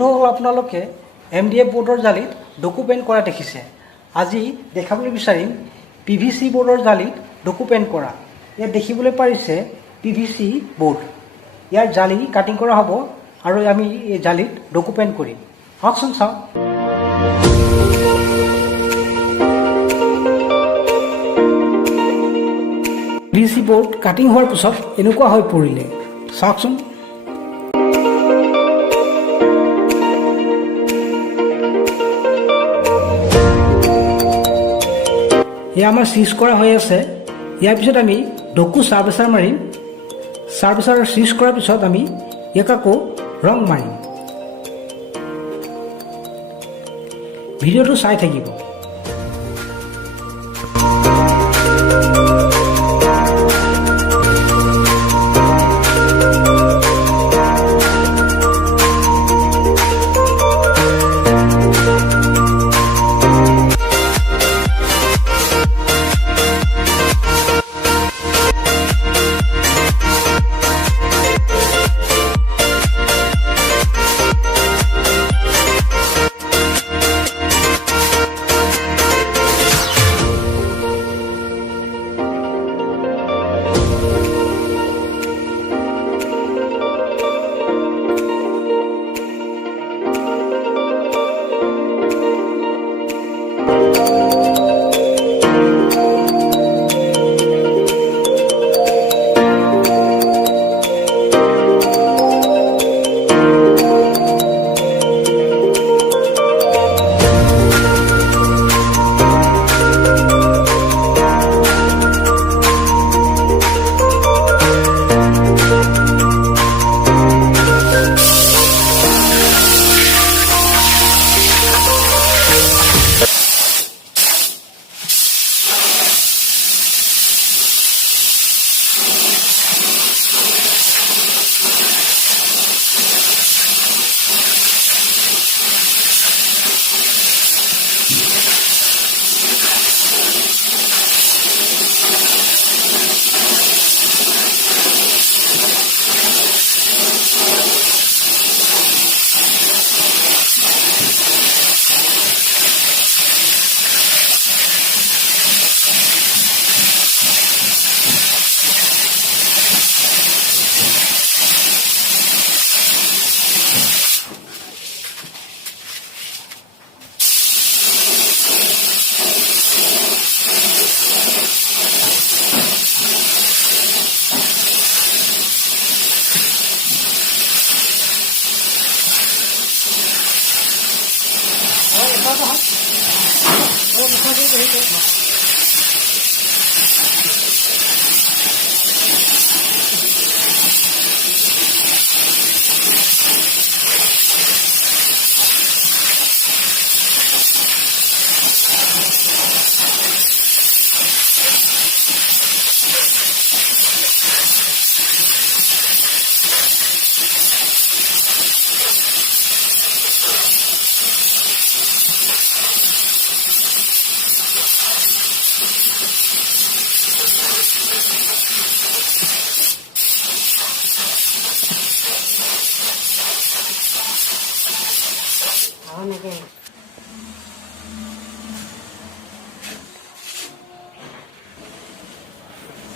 বন্ধুসকল আপোনালোকে MDF বোৰ্ডৰ জালিত ডকু পেইণ্ট কৰা দেখিছে। আজি দেখাবলৈ বিচাৰিম PVC বোৰ্ডৰ জালিত ডকু পেইণ্ট কৰা। ইয়াত দেখিবলৈ পাৰিছে PVC বোৰ্ড। ইয়াৰ জালি কাটিং কৰা হ'ব আৰু আমি এই জালিত ডকু পেইণ্ট কৰিম। আহকচোন চাওঁ। PVC বোৰ্ড কাটিং হোৱাৰ পিছত এনেকুৱা হৈ পৰিলে, চাওকচোন। এয়া আমাৰ চিজ কৰা হৈ আছে। ইয়াৰ পিছত আমি ডকু চাৰ্ফেচাৰ মাৰিম। চাৰ্ফেচাৰ চিজ কৰাৰ পিছত আমি ইয়াক আকৌ ৰং মাৰিম। ভিডিঅ'টো চাই থাকিব।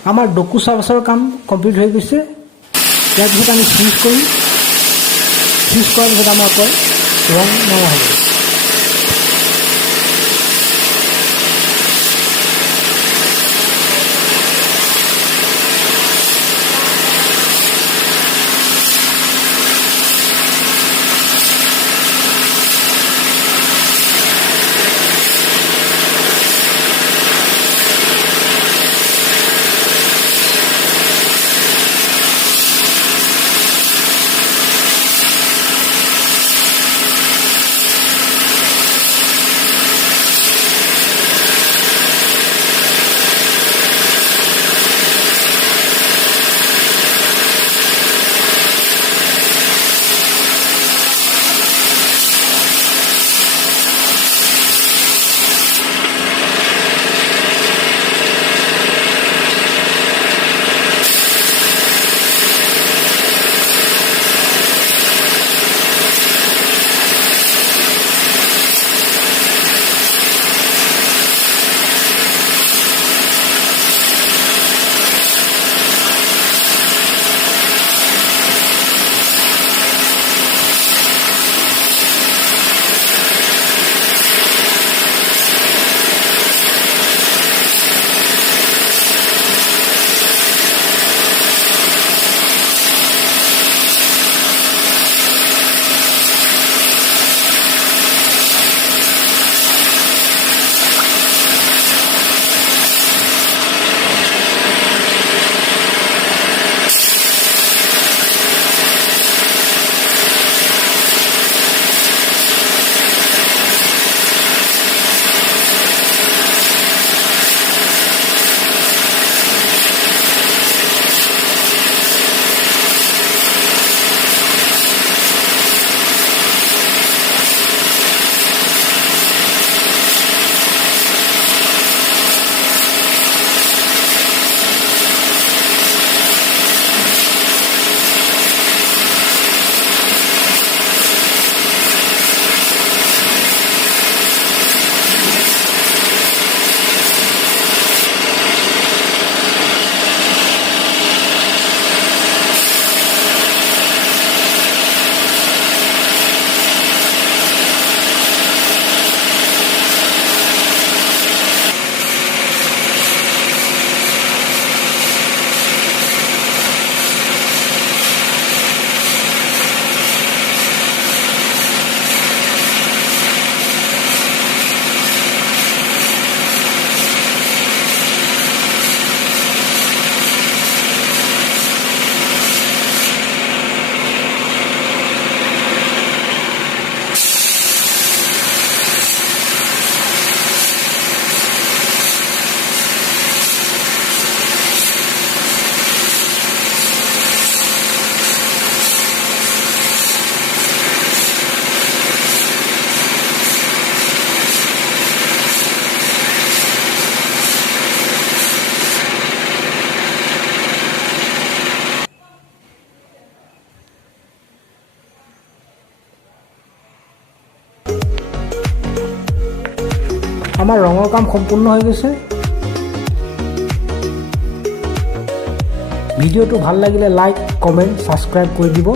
আমাৰ ডকু চাৰ্ফেচাৰৰ কাম কমপ্লিট হৈ গৈছে। ইয়াৰ পিছত আমি চিজ কৰিম। চিজ কৰাৰ পিছত আমাৰ আকৌ ৰং মৰা হ'ব। আমাৰ ৰঙৰ কাম সম্পূৰ্ণ হৈ গৈছে। ভিডিঅ'টো ভাল লাগিলে লাইক, কমেণ্ট, ছাবস্ক্ৰাইব কৰি দিব।